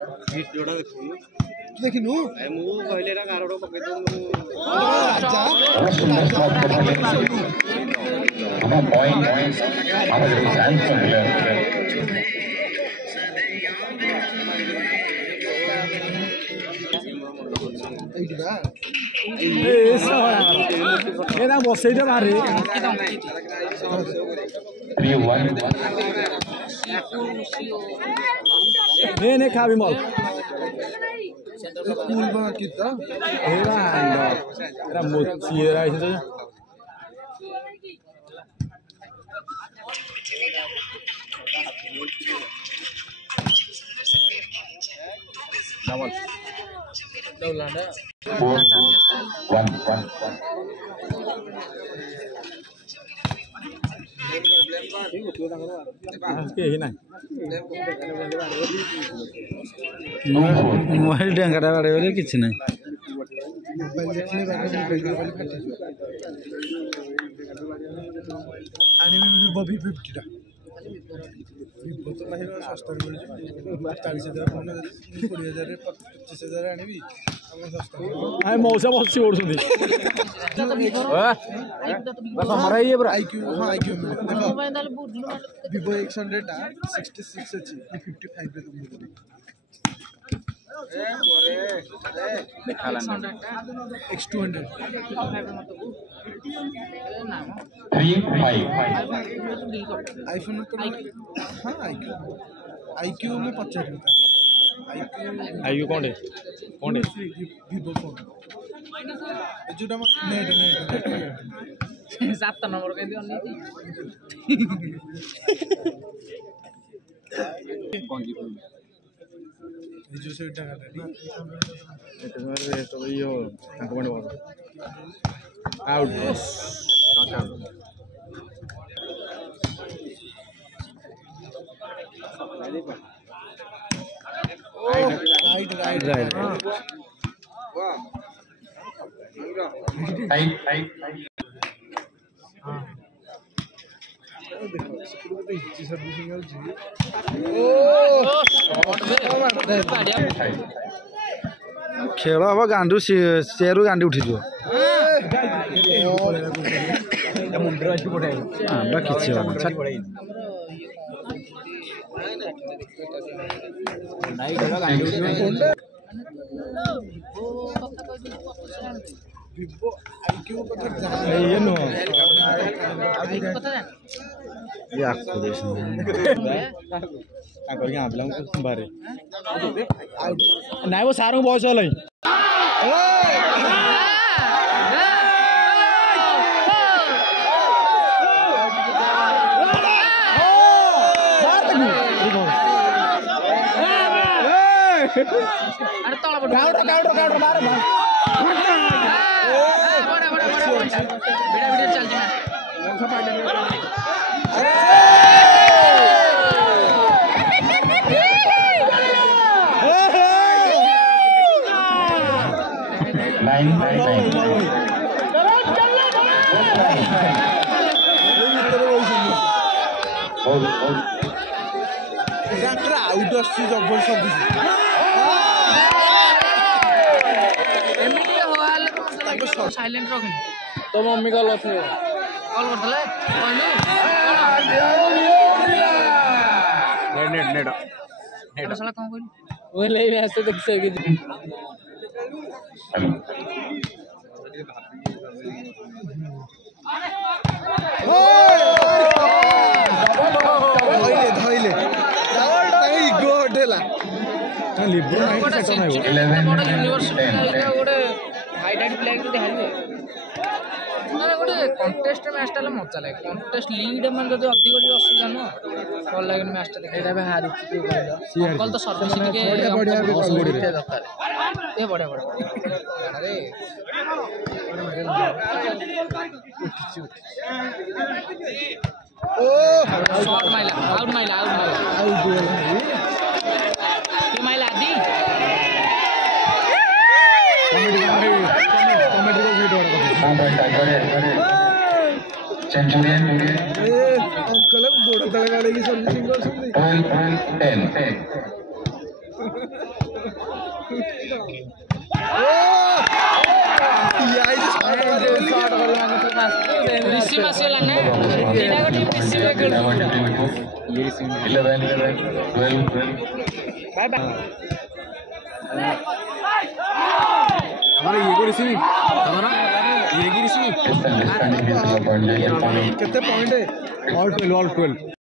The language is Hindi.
हिट जोड़ा देखिनु मु कहले रा कारोडो पके दो हम पॉइंट हमारे चांस मिले এইটা এরা বসাইতে পারে 3-1 নে খাবি মল কুলবা কিতা এরা এরা মোচি এরা এসে ডাবল दौलाना 4-1 मोबाइल डांगाटा बाड़े बोले किछि नै मोबाइल देखले आनिमी विवो V50 टा विवो तो नहीं सस्ता मिल 40,000 फोन 20,000 25,000 आनिबी हम सस्ता आय मौसा बच्ची ओडछुंदी बस हमरा ये ब्रो IQ हां IQ देखो विवो X100 टा 66 अछि 55 पे तुम बोलो X200 3-5 आईफोन तो हां IQ में 50 आयु कोंडे विवो फोन जोटा नेट 7 नंबर के दियो नहीं जो से टाका रे तो यो कमेंट बोल आउट राइट टाइट देखो स्क्रू पे हिची सर्विसिंग आउची खेल हम गांडू चेरु गांडी उठी जो हमरा किछि विवो IQ कथा ये नो कथा जान ये आखो देश आको यहां बलम बारे नाइ वो सारू बॉयस होलै अरे तोला काउंटर मार बड़ा चल जी आउट आसी जबर सब एमडी होवाल साइलेंट रखनी तो मम्मी कॉल करथले कॉल करथले कहलु नेट साला कौन कहलु वो ले मैच तो देख सके धइले ताई गोडेला लिब्रो बड़ा यूनिवर्सिटी गोटे हाइलाइट प्लेयर के हारिबे ना गोटे कंटेस्ट मैच टा मजा लागे कंटेस्ट लीड मन जदी अधिक अधिक असुविधा न भल लागे मैच टा देखा एटा हारि कल तो सर्विस के बढ़िया दरकार ए बढ़िया अरे ओ शॉट माइला आउट की माइला दी सेंचुरियन अंकल गोड़ तले गाड़ी सर्विसिंग कर 10 ऋषि मासिला ना एटा गोटे ऋषि रे खेल 11 12 बाय बाय हमारा ये को ऋषि हमारा ये की ऋषि understanding is about कितने पॉइंट है? ऑल 12